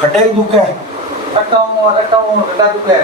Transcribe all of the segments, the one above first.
खटाई दुखे अटकाऊं घटा दुखे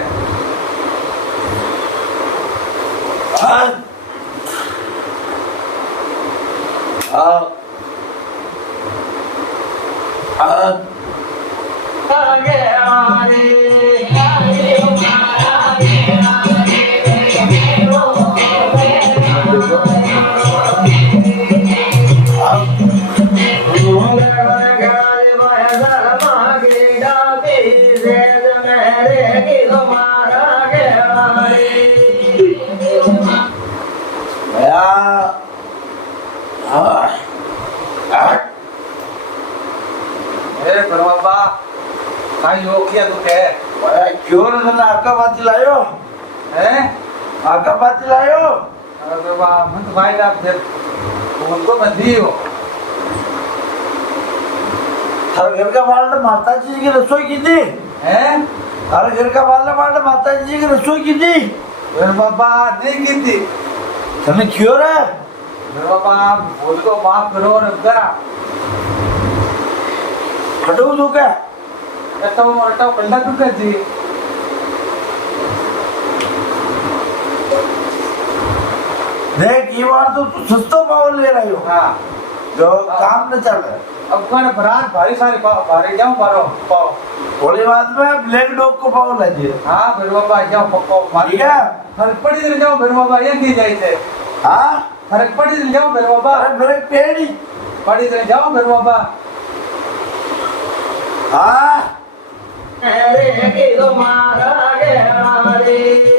लायो आका बाती लायो मन भाई आप उनको बंदी हो हर घर का माल माता जी की रसोई की थी हर घर का माल माता जी की रसोई की थी मेरे बाबा नहीं की थी तने क्यों रे मेरे बाबा बोल को माफ करो और करा खटू तू क्या अट्टा पल्ला तू कर जी देख ये बार तो तू सस्तो पाव ले रही हो हाँ जो काम न चल रहा अब मैंने बरात भारी सारी भारी जाऊं पाओ थोड़ी बात में ब्लैक डॉग को पाव लगी हाँ फिर बाबा जाओ पक्को ठीक है फर्क पड़ी दिन जाओ फिर बाबा ये की जाए थे हाँ फर्क पड़ी दिन जाओ फिर बाबा अरे मेरे पेड़ी पड़ी दिन जाओ फिर बाबा हाँ अरे के तुम्हारा गया रे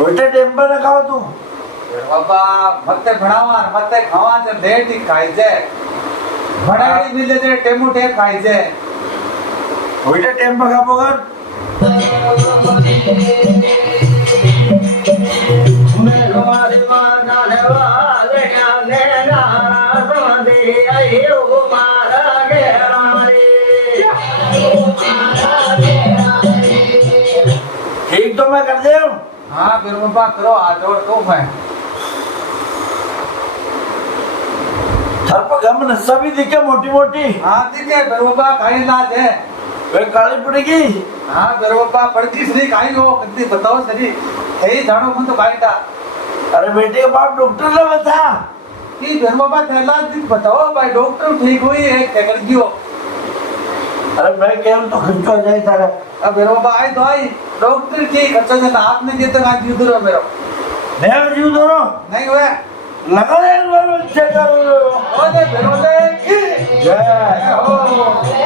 बेटे टेम्पर न खाओ तू बाबा मत्ते भणावा मत्ते खावा तो लेट ही खाई जे भणाड़ी मिले ते टेमू टे खाई जे बेटे टेम्पर खाओ कर मैं तुम्हारे मारने वाले ने नारा दे आयो मारा गया रे ठीक तो मैं कर दे हाँ फिर बाबा करो हाथ जोड़ तो मैं सर पर गम नस्सा भी दिखे मोटी मोटी हाँ दिखे फिर बाबा खाई लाज है वे काली पड़ेगी हाँ फिर बाबा पड़ती सही खाई हो कितनी बताओ सही है जानो मुझे तो खाई था अरे बेटे के बाप डॉक्टर ने बता कि फिर बाबा थैला दिन बताओ भाई डॉक्टर ठीक हुई है क्या कर दियो अरे मैं कह रहा तो खर्चा हो जाए तारा अब फिर बाबा आई तो आई डॉक्टर ठीक खर्चा जाता आपने दिए तक आज जीव दो मेरा नहीं जीव दोनों नहीं हुए लगा ले एक बार चेक करो ओले फिर ओले जय हो